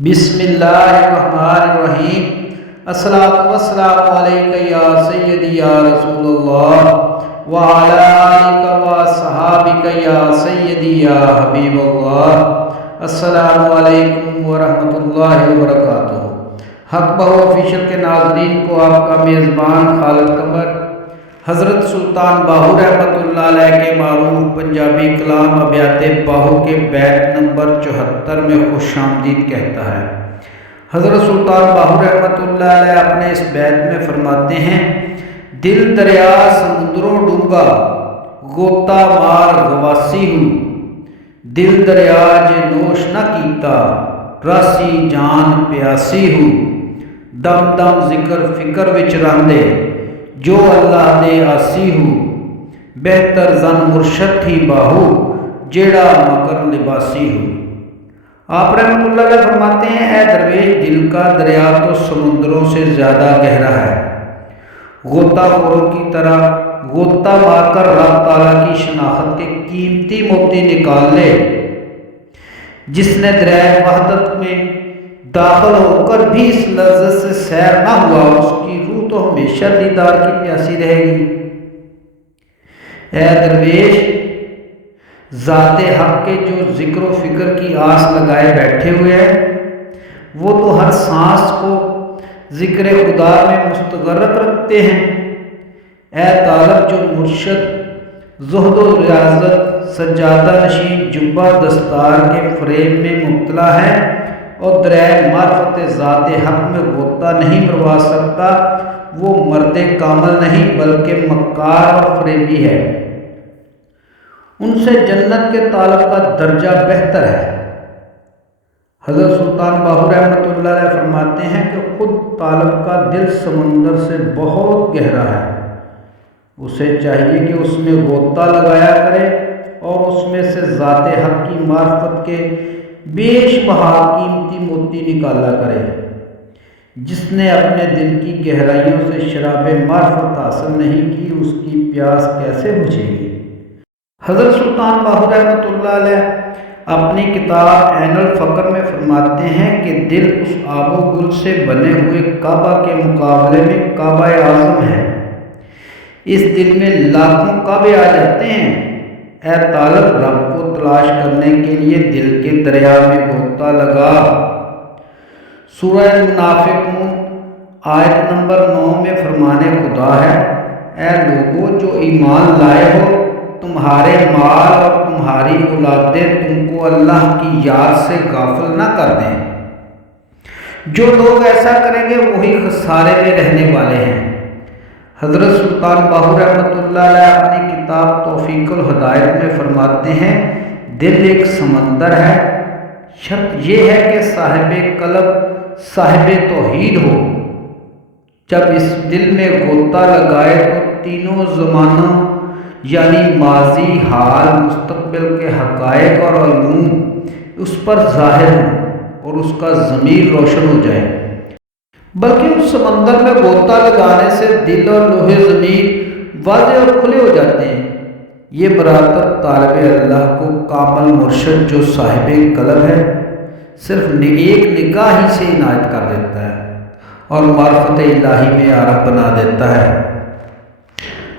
बिस्मिल्लाहिर्रहमानिर्रहीम। अस्सलातु वस्सलामु अलैका या सय्यदी या रसूल अल्लाह व अला आलिका व सहाबिका या सय्यदी या हबीब अल्लाह। अस्सलामु अलैकुम व रहमतुल्लाहि व बरकातुहू। हक बहु ऑफिशियल के नाज़रीन को आपका मेज़बान खालिद कमर हज़रत सुल्तान बाहू रहमतुल्लाह अलैह के मारूफ पंजाबी कलाम अबियात बाहू के बैत नंबर 74 में खुश आमदीद कहता है। हज़रत सुल्तान बाहू रहमतुल्लाह अलैह अपने इस बैत में फरमाते हैं, दिल दरिया समुद्रों डूंगा गोता मार गवासी हूँ। दिल दरिया जे नोश न कीता रासी जान प्यासी हूँ। दम दम जिक्र फिक्र विच रंदे जो अल्लाह दे आसी हूँ। बेहतर जन मुर्शद थी बाहू जेड़ा मकर लिबासी हूँ। आप रहमतुल्लाह अलैह फरमाते हैं, ऐ दरवेश दिल का दरिया तो समुद्रों से ज़्यादा गहरा है। गोताखोरों की तरह गोता मारकर रब ताला की शनाख्त के कीमती मोती निकाल ले। जिसने दरिया वहदत में दाखिल होकर भी इस लज्जत से सैर ना हुआ, उसकी रूह तो हमेशा दीदार की प्यासी रहेगी। ऐ दरवेश ज़ाते हक के जो जिक्र व फिक्र की आस लगाए बैठे हुए हैं, वो तो हर सांस को जिक्र खुदा में मुस्तगरक रखते हैं। ऐ तालब जो मुर्शद ज़ुहद व रियाज़त सज्जादा नशीन जुब्बा दस्तार के फ़रेब में मुब्तला है और दरिया मार्फत ज़ाते हक में गोता नहीं मरवा सकता, वो मर्द कामल नहीं बल्कि मक्कार और फरेबी है। उनसे जन्नत के तालब का दर्जा बेहतर है। हज़रत सुल्तान बाहू रहमतुल्लाह अलैह फरमाते हैं कि खुद तालब का दिल समंदर से बहुत गहरा है। उसे चाहिए कि उसमें गोता लगाया करे और उसमें से ज़ाते हक की मार्फत के बेशबहा कीमती मोती निकाला करे। जिसने अपने दिल की गहराइयों से शराब मार्फत हासिल नहीं की, उसकी प्यास कैसे बुझेगी। हज़रत सुल्तान बाहू रहमतुल्लाह अलैह अपनी किताब ऐनुल फ़क्र में फरमाते हैं कि दिल उस आबो गुल से बने हुए काबा के मुकाबले में काबा आज़म है। इस दिल में लाखों काबे आ जाते हैं। ऐ तालब रब को तलाश करने के लिए दिल के दरिया में गोता लगा। सूरह मुनाफिकून आयत नंबर 9 में फरमाने खुदा है, ऐ लोगों जो ईमान लाए हो, तुम्हारे माल और तुम्हारी औलादें तुमको अल्लाह की याद से गाफिल ना कर दें। जो लोग ऐसा करेंगे वही खसारे में रहने वाले हैं। हज़रत सुल्तान बाहू रहमतुल्लाह अलैह अपनी किताब तौफीकुल हिदायत में फरमाते हैं, दिल एक समंदर है, शर्त यह है कि साहिब कल्ब साहिब तौहीद हो। जब इस दिल में गोता लगाए तो तीनों ज़मानों यानी माजी हाल मुस्तक़बिल के हक़ाइक़ और उलूम उस पर ज़ाहिर हों और उसका ज़मीर रोशन हो जाए। बल्कि उस समंदर में गोता लगाने से दिल और लोहे ज़मीर वाज़े और खुले हो जाते हैं। ये बरातर तालिब अल्लाह को कामल मुर्शद जो साहिब कल्ब है सिर्फ एक निगाह ही से इनायत कर देता है और मार्फत इलाही में आरफ बना देता है।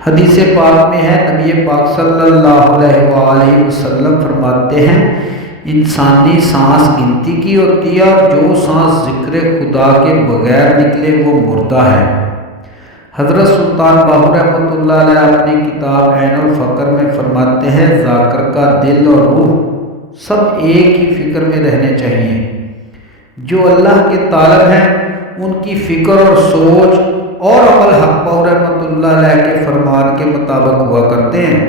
हदीस पाक में है, नबी पाक सल्लल्लाहु अलैहि वसल्लम फरमाते हैं, इंसानी सांस गिनती की होती है और जो सांस जिक्र खुदा के बगैर निकले वो मुर्दा है। हज़रत सुल्तान बाहू रहमतुल्लाह अलैह अपनी किताब ऐनुल फ़क्र में फरमाते हैं, ज़ाकिर का दिल और रूह सब एक ही फ़िक्र में रहने चाहिए। जो अल्लाह के तालब हैं उनकी फ़िक्र और सोच और अमल हक बाहू रहमतुल्लाह अलैह के फरमान के मुताबिक हुआ करते हैं।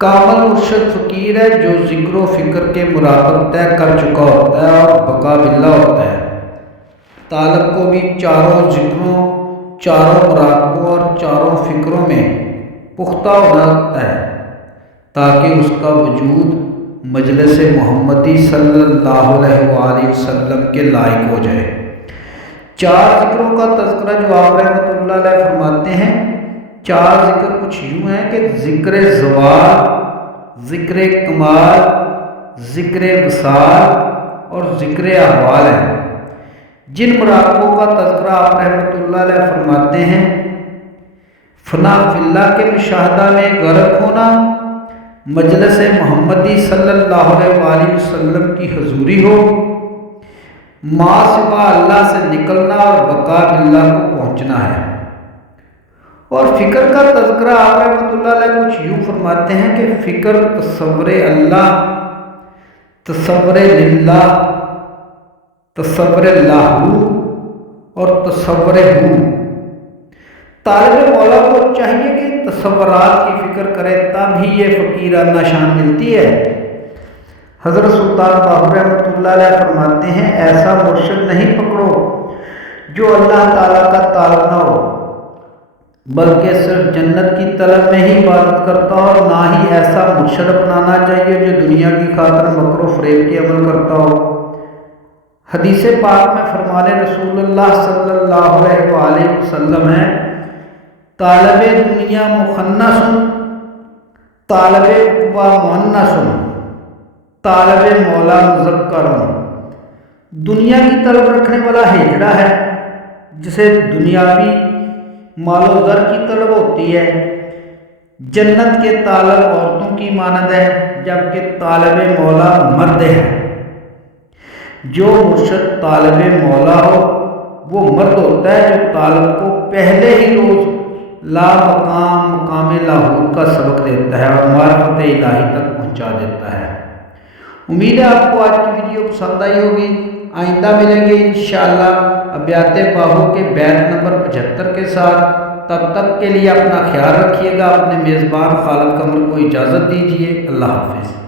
कामल मुर्शद फ़कीर है जो ज़िक्र व फ़िक्र के मुराकब तय कर चुका होता है और बका बिल्ला होता है। तालब को भी चारों ज़िक्रों, चारों मुराकबों और चारों फ़िक्रों में पुख्ता होना होता है ताकि उसका वजूद मजलिस मोहम्मदी सल्लल्लाहु अलैहि वसल्लम के लायक हो जाए। चार ज़िक्रों का तज़किरा जो आप रहमतुल्लाह अलैह फरमाते हैं, चार ज़िक्र कुछ यूँ हैं कि ज़िक्र ज़वाल, ज़िक्र कमाल, ज़िक्र वसाल اور ذکر احوال ہے۔ جن مراقبوں کا تذکرہ آپ رحمۃ اللہ علیہ فرماتے ہیں، فنا فی اللہ کے مشاہدہ میں غرق ہونا، مجلس محمدی صلی اللہ علیہ وآلہ وسلم کی حضوری ہو، ما سوا اللہ سے نکلنا اور بقا باللہ کو پہنچنا ہے۔ اور فکر کا تذکرہ آپ رحمۃ اللہ علیہ کچھ یوں فرماتے ہیں کہ فکر تصور اللہ، تصور للہ، تصور لاہو اور تصور ہو۔ طالب مولا کو چاہیے کہ تصورات کی فکر کرے، تب ہی یہ فقیرانہ شان ملتی ہے۔ حضرت سلطان باہو رحمۃ اللہ علیہ فرماتے ہیں، ایسا مرشد نہیں پکڑو جو اللہ تعالیٰ کا طالب نہ ہو، بلکہ صرف جنت کی طلب میں ہی عبادت کرتا ہو، اور نہ ہی ایسا مرشد اپنانا چاہیے جو دنیا کی خاطر مکر و فریب کے عمل کرتا ہو۔ حدیث پاک میں فرمان رسول اللہ صلی اللہ علیہ وآلہ وسلم ہے، طالب دنیا مخنث، طالب عقبہ مؤنث، طالب مولا مذکر۔ دنیا کی طلب رکھنے والا ہجڑا ہے، جسے دنیاوی مال و زر کی طلب ہوتی ہے۔ جنت کے طالب عورتوں کی مانند ہے، جبکہ طالب مولا مرد ہے۔ جو مرشد طالب مولا ہو وہ مرد ہوتا ہے جو طالب کو پہلے ہی روز لا مقام مقام لاہور کا سبق دیتا ہے اور معرفت الہی تک پہنچا دیتا ہے۔ امید ہے آپ کو آج کی ویڈیو پسند آئی ہوگی۔ آئندہ ملیں گے انشاءاللہ ابیات باہو کے بیت نمبر 75 کے ساتھ۔ تب تک کے لیے اپنا خیال رکھیے گا۔ اپنے میزبان خالد قمر کو اجازت دیجیے۔ اللہ حافظ۔